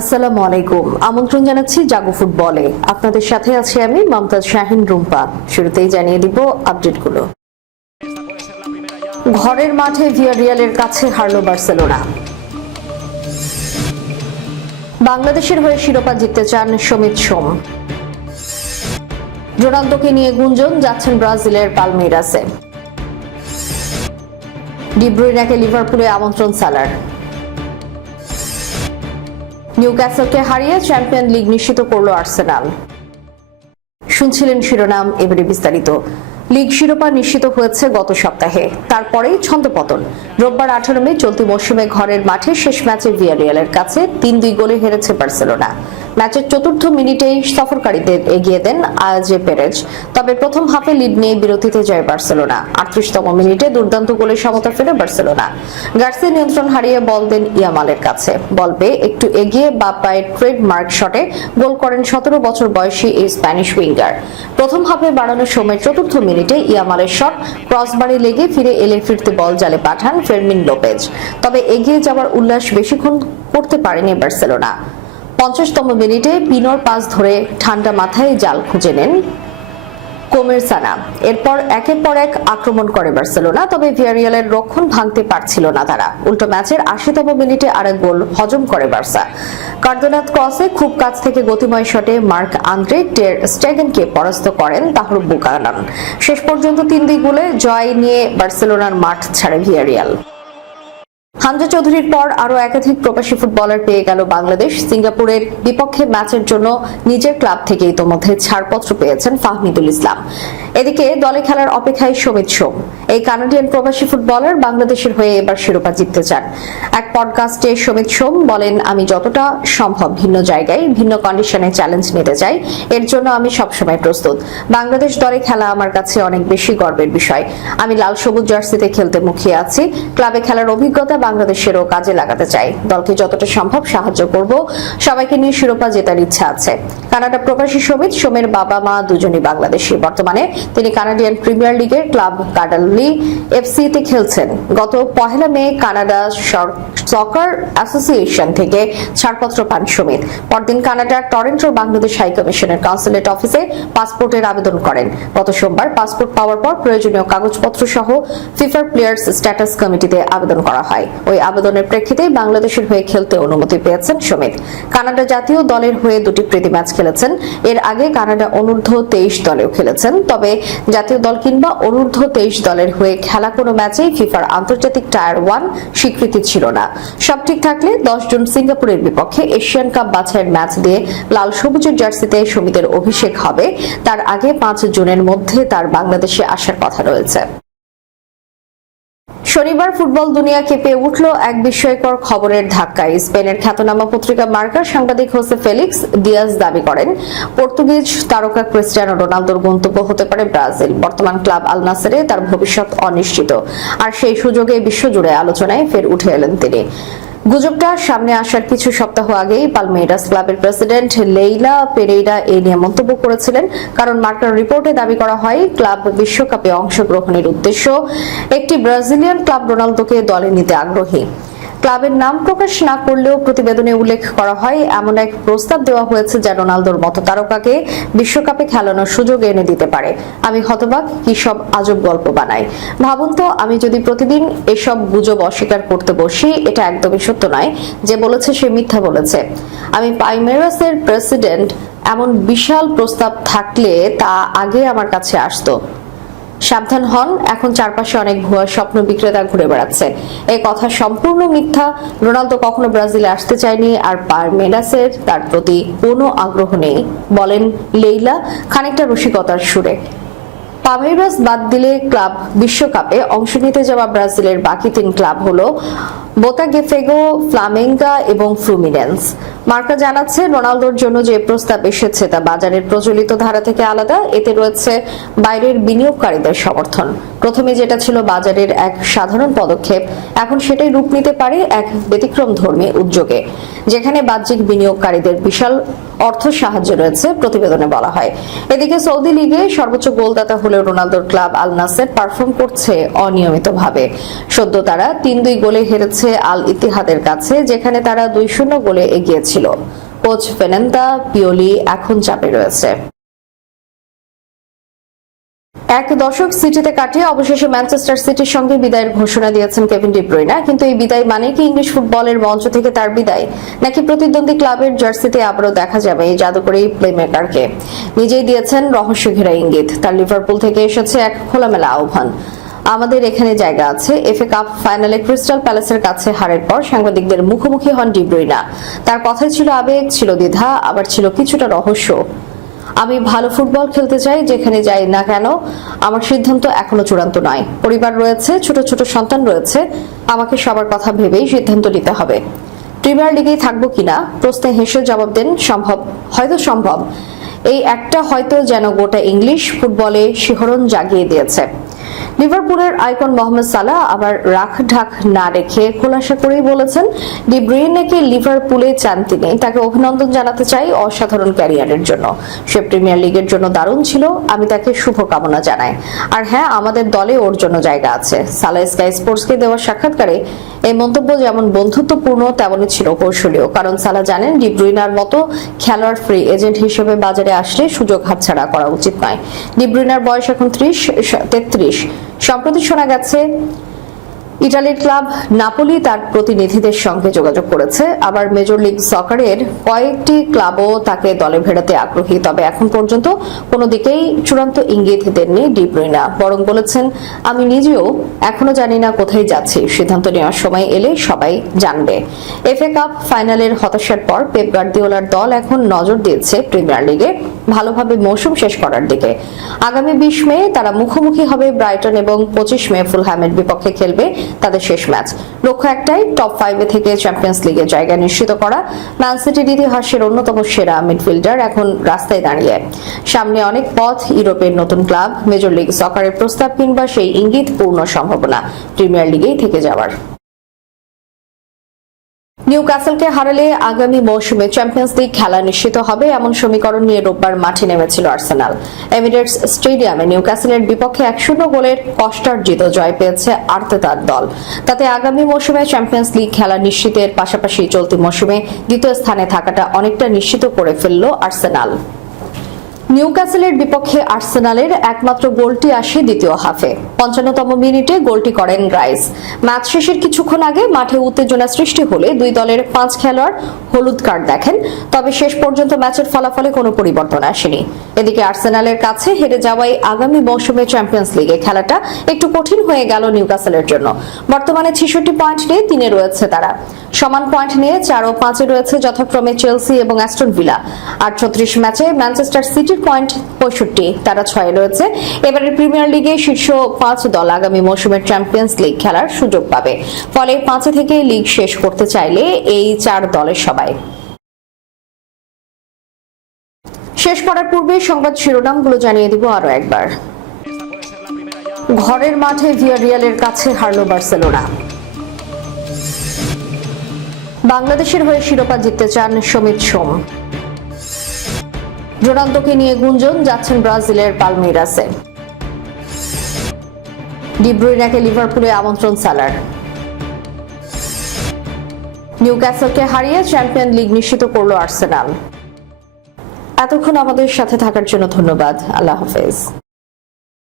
আসসালামু আলাইকুম। আমন্ত্রণ জানাচ্ছি জাগো ফুটবলে। আপনাদের সাথে আছি আমি মমতাজ শাহিন রুম্পা। শুরুতেই জানিয়ে দিব আপডেটগুলো। ঘরের মাঠে ভিয়ারিয়ালের কাছে হারলো বার্সেলোনা। বাংলাদেশের হয়ে শিরোপা জিততে চান সমিত সোম। রোনালদোকে নিয়ে গুঞ্জন যাচ্ছেন ব্রাজিলের পালমেইরাসে ডিব্রুইনাকে লিভারপুলে আমন্ত্রণ সালার। নিউক্যাসলকে হারিয়ে চ্যাম্পিয়ন লিগ নিশ্চিত করল আর্সেনাল। শুনছিলেন শিরোনাম, এবারে বিস্তারিত। লিগ শিরোপা নিশ্চিত হয়েছে গত সপ্তাহে। তারপরেই ছন্দপতন। রোববার আঠারো মে চলতি মৌসুমে ঘরের মাঠে শেষ ম্যাচে ভিয়ারিয়ালের কাছে তিন দুই গোলে হেরেছে বার্সেলোনা। ম্যাচের চতুর্থ মিনিটেই সফরকারীদের এগিয়ে দেন আয়াজে পেরেজ। তবে প্রথম হাফে লিড নিয়ে বিরতিতে যায় বার্সেলোনা। আটত্রিশতম মিনিটে দুর্দান্ত গোলে সমতা ফেরে বার্সেলোনা। গার্সি নিয়ন্ত্রণ হারিয়ে বল দেন ইয়ামালের কাছে। বল পেয়ে একটু এগিয়ে বা পায়ের ট্রেড মার্ক শটে গোল করেন সতেরো বছর বয়সী এই স্প্যানিশ উইঙ্গার। প্রথম হাফে বাড়ানো সময়ের চতুর্থ মিনিটে ইয়ামালের শট ক্রসবারে লেগে ফিরে এলে ফিরতে বল জালে পাঠান ফেরমিন লোপেজ। তবে এগিয়ে যাওয়ার উল্লাস বেশিক্ষণ করতে পারেনি বার্সেলোনা। পঞ্চাশতম মিনিটে পিনোর পাস ধরে ঠান্ডা মাথায় জাল খুঁজে নেন কোমের সানা। এরপর একের পর এক আক্রমণ করে বার্সেলোনা, তবে ভিয়ারিয়ালের রক্ষণ ভাঙতে পারছিল না তারা। উল্টো ম্যাচের আশিতম মিনিটে আরেক গোল হজম করে বার্সা। কার্দোনাথ ক্রসে খুব কাছ থেকে গতিময় শটে মার্ক আন্দ্রে টের স্টেগেনকে পরাস্ত করেন তাহর বুকানান শেষ পর্যন্ত তিন দুই গোলে জয় নিয়ে বার্সেলোনার মাঠ ছাড়ে ভিয়ারিয়াল। হামজা চৌধুরীর পর আরও একাধিক প্রবাসী ফুটবলার পেয়ে গেল বাংলাদেশ। সিঙ্গাপুরের বিপক্ষে ম্যাচের জন্য নিজের ক্লাব থেকে ইতোমধ্যে ছাড়পত্র পেয়েছেন ফাহমিদুল ইসলাম। এদিকে দলে খেলার অপেক্ষায় সমিত সোম। এই কানাডিয়ান প্রবাসী ফুটবলার বাংলাদেশের হয়ে এবার শিরোপা জিততে চান। এক পডকাস্টে সমিত সোম বলেন, আমি যতটা সম্ভব ভিন্ন জায়গায়, ভিন্ন কন্ডিশনে চ্যালেঞ্জ নিতে চাই। এর জন্য আমি সবসময় প্রস্তুত। বাংলাদেশ দলে খেলা আমার কাছে অনেক বেশি গর্বের বিষয়। আমি লাল সবুজ জার্সিতে খেলতে মুখিয়ে আছি। ক্লাবে খেলার অভিজ্ঞতা বাংলাদেশেরও কাজে লাগাতে চাই। দলকে যতটা সম্ভব সাহায্য করব, সবাইকে নিয়ে শিরোপা জেতার ইচ্ছা আছে। কানাডা প্রবাসী সমিত সোমের বাবা মা দুজনই বাংলাদেশি। বর্তমানে তিনি কানাডিয়ান প্রিমিয়ার লিগের ক্লাব কাডালি এফসিতে খেলছেন। গত পহেলা মে কানাডা সকার অ্যাসোসিয়েশন থেকে ছাড়পত্র পান সমিত। পরদিন কানাডার টরেন্টোর বাংলাদেশ হাই কমিশনের কনসুলেট অফিসে পাসপোর্টের আবেদন করেন। গত সোমবার পাসপোর্ট পাওয়ার পর প্রয়োজনীয় কাগজপত্র সহ ফিফার প্লেয়ার্স স্ট্যাটাস কমিটিতে আবেদন করা হয়। ওই আবেদনের প্রেক্ষিতে বাংলাদেশের হয়ে খেলতে অনুমতি পেয়েছেন সমিত। কানাডা জাতীয় দলের হয়ে দুটি প্রীতি ম্যাচ খেলেছেন। এর আগে কানাডা অনূর্ধ্ব তেইশ দলেও খেলেছেন। তবে জাতীয় দল কিংবা অনূর্ধ্ব তেইশ দলের হয়ে খেলা কোনো ম্যাচেই ফিফার আন্তর্জাতিক টায়ার ওয়ান স্বীকৃতি ছিল না। সব ঠিক থাকলে দশ জুন সিঙ্গাপুরের বিপক্ষে এশিয়ান কাপ বাছাইয়ের ম্যাচ দিয়ে লাল সবুজের জার্সিতে সমিতের অভিষেক হবে। তার আগে পাঁচ জুনের মধ্যে তার বাংলাদেশে আসার কথা রয়েছে। শনিবার ফুটবল দুনিয়া কেঁপে উঠল এক বিস্ময়কর খবরের ধাক্কায়। স্পেনের খ্যাতনামা পত্রিকা মার্কার সাংবাদিক হোসে ফেলিক্স দিয়াজ দাবি করেন, পর্তুগিজ তারকা ক্রিস্টিয়ানো রোনালদোর গন্তব্য হতে পারে ব্রাজিল। বর্তমান ক্লাব আল নাসারে তার ভবিষ্যৎ অনিশ্চিত। আর সেই সুযোগে বিশ্বজুড়ে আলোচনায় ফের উঠে এলেন তিনি। গুজবটা সামনে আসার কিছু সপ্তাহ আগেই পালমেইরাস ক্লাবের প্রেসিডেন্ট লেইলা পেরেইরা এ নিয়ে মন্তব্য করেছিলেন। কারণ মার্কার রিপোর্টে দাবি করা হয়, ক্লাব বিশ্বকাপে অংশগ্রহণের উদ্দেশ্য একটি ব্রাজিলিয়ান ক্লাব রোনালদোকে দলে নিতে আগ্রহী। ক্লাবের নাম প্রকাশ না করলেও প্রতিবেদনে উল্লেখ করা হয়, এমন এক প্রস্তাব দেওয়া হয়েছে যা রোনালদোর মতো তারকাকে বিশ্বকাপে খেলানোর সুযোগ এনে দিতে পারে। আমি হতবাক কি সব আজব গল্প বানাই। ভাবুন তো, আমি যদি প্রতিদিন এসব গুজব অস্বীকার করতে বসি, এটা একদমই সত্য নয়, যে বলেছে সে মিথ্যা বলেছে। আমি পাইমেরাসের প্রেসিডেন্ট, এমন বিশাল প্রস্তাব থাকলে তা আগে আমার কাছে আসতো। সাবধান হন। এখন চারপাশে অনেক ভুয়া স্বপ্ন বিক্রেতা ঘুরে বেড়াচ্ছে। এ কথা সম্পূর্ণ মিথ্যা। রোনালদো কখনো ব্রাজিলে আসতে চায়নি আর পারমেডাসের তার প্রতি কোনো আগ্রহ নেই। বলেন লেইলা, খানিকটা রসিকতার সুরে। পামেরাস বাদ দিলে ক্লাব বিশ্বকাপে অংশ নিতে যাওয়া ব্রাজিলের বাকি তিন ক্লাব হলো বোতাগেফেগো ফ্লামেঙ্গা এবং ফ্লুমিনেন্স মার্কা জানাচ্ছে, রোনালদোর জন্য যে প্রস্তাব এসেছে তা বাজারের প্রচলিত ধারা থেকে আলাদা। এতে রয়েছে বাইরের বিনিয়োগকারীদের সমর্থন। প্রথমে যেটা ছিল বাজারের এক সাধারণ পদক্ষেপ, এখন সেটাই রূপ নিতে পারে এক ব্যতিক্রম ধর্মী উদ্যোগে। যেখানে বাহ্যিক বিনিয়োগকারীদের বিশাল অর্থ সাহায্য রয়েছে, প্রতিবেদনে বলা হয়। এদিকে সৌদি লিগে সর্বোচ্চ গোলদাতা হলেও রোনালদোর ক্লাব আল নাসের পারফর্ম করছে অনিয়মিতভাবে। সদ্য তারা তিন দুই গোলে হেরেছে আল ইতিহাদের কাছে, যেখানে তারা দুই শূন্য গোলে এগিয়েছিল। কোচ ফেনেন্দা পিওলি এখন চাপে রয়েছে। এক দশক সিটিতে কাটিয়ে অবশেষে ম্যানচেস্টার সিটির সঙ্গে বিদায়ের ঘোষণা দিয়েছেন কেভিন ডিব্রুইনা কিন্তু এই বিদায় মানে কি ইংলিশ ফুটবলের মঞ্চ থেকে তার বিদায়, নাকি প্রতিদ্বন্দ্বী ক্লাবের জার্সিতে আবারও দেখা যাবে এই জাদুকরী প্লেমেকারকে নিজেই দিয়েছেন রহস্য ঘেরা ইঙ্গিত। তার লিভারপুল থেকে এসেছে এক খোলামেলা আহ্বান। আমাদের এখানে জায়গা আছে। এফএ কাপ ফাইনালে ক্রিস্টাল প্যালেসের কাছে হারের পর সাংবাদিকদের মুখোমুখি হন ডিব্রুইনা তার কথায় ছিল আবেগ, ছিল দ্বিধা, আবার ছিল কিছুটা রহস্য। আমি ভালো ফুটবল খেলতে চাই, যেখানে যাই না কেন, আমার সিদ্ধান্ত এখনও চূড়ান্ত নয়। পরিবার রয়েছে, ছোট ছোট সন্তান রয়েছে, আমাকে সবার কথা ভেবেই সিদ্ধান্ত নিতে হবে। প্রিমিয়ার লিগেই থাকব কিনা? প্রশ্নে হেসে জবাব দেন, সম্ভব, হয়তো সম্ভব। এই একটা হয়তো যেন গোটা ইংলিশ ফুটবলে শিহরণ জাগিয়ে দিয়েছে। লিভারপুলের আইকন মোহাম্মদ সালাহ আবার রাখ ঢাক না রেখে খোলাসা করেই বলেছেন ডিব্রুইনেকে লিভারপুলে চান তিনি। তাকে অভিনন্দন জানাতে চাই অসাধারণ ক্যারিয়ারের জন্য। সে প্রিমিয়ার লিগের জন্য দারুণ ছিল। আমি তাকে শুভকামনা জানাই। আর হ্যাঁ আমাদের দলে ওর জন্য জায়গা আছে। সালা স্কাই স্পোর্টসকে দেওয়া সাক্ষাৎকারে এই মন্তব্য যেমন বন্ধুত্বপূর্ণ, তেমনই ছিল কৌশলীয়। কারণ সালা জানেন ডিব্রুইনার মতো খেলোয়াড় ফ্রি এজেন্ট হিসেবে বাজারে আসলে সুযোগ হাতছাড়া করা উচিত নয়। ডিব্রুইনার বয়স এখন ত্রিশ, তেত্রিশ। সম্প্রতি শোনা গেছে ইটালির ক্লাব নাপোলি তার প্রতিনিধিদের সঙ্গে যোগাযোগ করেছে। আবার মেজর লিগ সকারের কয়েকটি ক্লাবও তাকে দলে ভেড়াতে আগ্রহী। তবে এখন পর্যন্ত কোনো দিকেই চূড়ান্ত ইঙ্গিত দেননি ডিব্রুইনা বরং বলেছেন, আমি নিজেও এখনও জানি না কোথায় যাচ্ছি। সিদ্ধান্ত নেওয়ার সময় এলে সবাই জানবে। এফএ কাপ ফাইনালের হতাশার পর পেপ গার্দিওলার দল এখন নজর দিয়েছে প্রিমিয়ার লিগে। ভালোভাবে মৌসুম শেষ করার দিকে। আগামী বিশ মে তারা মুখোমুখি হবে ব্রাইটন এবং পঁচিশ মে ফুলহ্যামের বিপক্ষে খেলবে তাদের শেষ ম্যাচ। লক্ষ্য একটাই টপ ফাইভে থেকে চ্যাম্পিয়ন্স লিগে জায়গা নিশ্চিত করা। ম্যান সিটির ইতিহাসের অন্যতম সেরা মিডফিল্ডার এখন রাস্তায় দাঁড়িয়ে। সামনে অনেক পথ, ইউরোপের নতুন ক্লাব মেজর লিগ সকারের প্রস্তাব কিংবা সেই ইঙ্গিত পূর্ণ সম্ভাবনা প্রিমিয়ার লিগেই থেকে যাওয়ার। নিউ ক্যাসেলকে হারালে আগামী মৌসুমে চ্যাম্পিয়ন্স লিগ খেলা নিশ্চিত হবে, এমন সমীকরণ নিয়ে রোববার মাঠে নেমেছিল আর্সেনাল। এমিরেটস স্টেডিয়ামে নিউ ক্যাসেলের বিপক্ষে এক শূন্য গোলের কষ্টার্জিত জয় পেয়েছে আর্তেতার দল। তাতে আগামী মৌসুমে চ্যাম্পিয়ন্স লিগ খেলা নিশ্চিতের পাশাপাশি চলতি মৌসুমে দ্বিতীয় স্থানে থাকাটা অনেকটা নিশ্চিত করে ফেলল আর্সেনাল। নিউক্যাসেলের বিপক্ষে আর্সেনালের একমাত্র গোলটি আসে দ্বিতীয় হাফে। পঞ্চান্নতম মিনিটে গোলটি করেন রাইস। ম্যাচ শেষের কিছুক্ষণ আগে মাঠে উত্তেজনা সৃষ্টি হলে দুই দলের পাঁচ খেলোয়াড় হলুদ কার্ড দেখেন। তবে শেষ পর্যন্ত ম্যাচের ফলাফলে কোনো পরিবর্তন আসেনি। এদিকে আর্সেনালের কাছে হেরে যাওয়ায় আগামী মৌসুমে চ্যাম্পিয়ন্স লিগে খেলাটা একটু কঠিন হয়ে গেল নিউক্যাসেলের জন্য। বর্তমানে ছেষট্টি পয়েন্ট নিয়ে তিনে রয়েছে তারা। সমান পয়েন্ট নিয়ে চার ও পাঁচে রয়েছে যথাক্রমে চেলসি এবং অ্যাস্টন ভিলা। আর ছত্রিশ ম্যাচে ম্যানচেস্টার সিটির পয়েন্ট পঁয়ষট্টি, তারা ছয়ে রয়েছে। এবারের প্রিমিয়ার লিগে শীর্ষ পাঁচ দল আগামী মৌসুমের চ্যাম্পিয়ন্স লিগ খেলার সুযোগ পাবে। ফলে পাঁচে থেকে লিগ শেষ করতে চাইলে এই চার দলের সবাই। শেষ করার পূর্বে সংবাদ শিরোনামগুলো জানিয়ে দিব আরও একবার। ঘরের মাঠে ভিয়ারিয়ালের কাছে হারল বার্সেলোনা। বাংলাদেশের হয়ে শিরোপা জিততে চান সমিত সোম। রোনালদোকে নিয়ে গুঞ্জন যাচ্ছেন ব্রাজিলের পালমিরাসে। ডিব্রুইনাকে লিভারপুলে আমন্ত্রণ সালার নিউক্যাসলকে হারিয়ে চ্যাম্পিয়ন লিগ নিশ্চিত করল আর্সেনাল। এতক্ষণ আমাদের সাথে থাকার জন্য ধন্যবাদ। আল্লাহ হাফেজ।